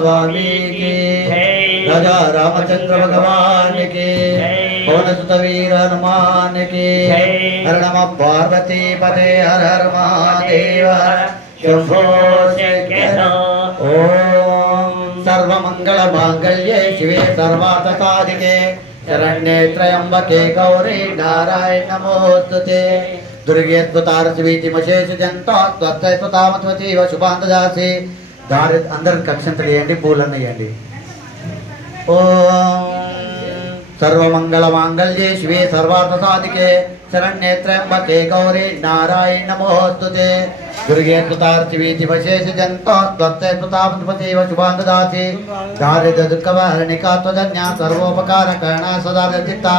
स्वामी की राजा रामचंद्र भगवान की पवनसुत वीर हनुमान की हर नमः पार्वती पते हर हर महादेव शंभो शंकर। ओम सर्वमंगल मांगल्ये शिवे सर्वार्थसाधिके शरण्ये त्र्यंबके गौरी नारायण नमोस्तुते दुर्गे त्वतारस्वीतिमशेष जंता त्वत्तै त्वतामत्वतीव शुभांतदासी दारि अंदर कक्षं तड़ियंడి పూలను ఇయ్యండి। ओम सर्वमंगल मांगल्ये शिवे सर्वार्थसाधिके शरण्ये त्र्यंबके गौरी नारायण नमोस्तुते दुर्गे त्वतारस्वीतिमशेष जंता त्वत्तै त्वतामत्वतीव शुभांतदासी दारिद्र्य दुःखहरणिका त्वजन्या सर्वोपकारकरणा सदा चित्ता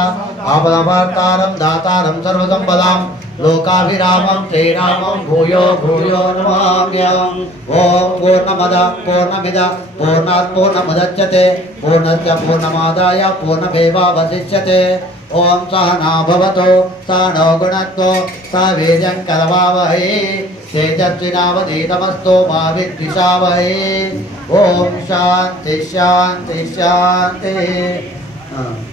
आपदापारं दातारं सर्वसंपदां लोकाभिरामं श्रीरामं भूयो भूयो नमाम्यहम्। ओम पूर्णमद पूर्णमिद पूर्णात् पूर्णमुदच्यते पूर्णस्य पूर्णमादाय पूर्णमेवावशिष्यते। ओम सहना भवतु सहनौ भुनक्तु सह वीर्यं करवावहै तेजस्विनावधीतमस्तु मा विद्विषावहै। ओम शांति शांति शांति।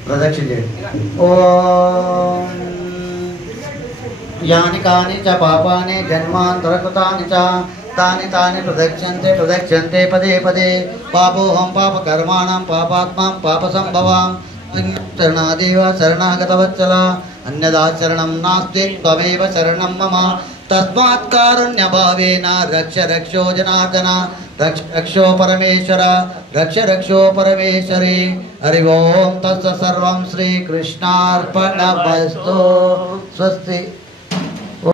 प्रदक्षिण చేయండి। ओम यानि कानि च पापानि जन्मान्तरकृतानि च तानि तानि प्रदक्षन्ते प्रदक्षन्ते पदे पदे पापोऽहं पापकर्माणां पापात्मां पापसम्भवां शरणादेव शरणागतवत्सल अन्यदा शरणं नास्ति त्वमेव शरणं मम तस्मात् कारुण्यभावेन रक्ष रक्षो जनार्दन रक्ष रक्षो परमेश्वर रक्ष रक्षो परमेश्वरी। हरि ओम तत्सत् सर्वं श्रीकृष्णार्पणमस्तु। स्वस्ति।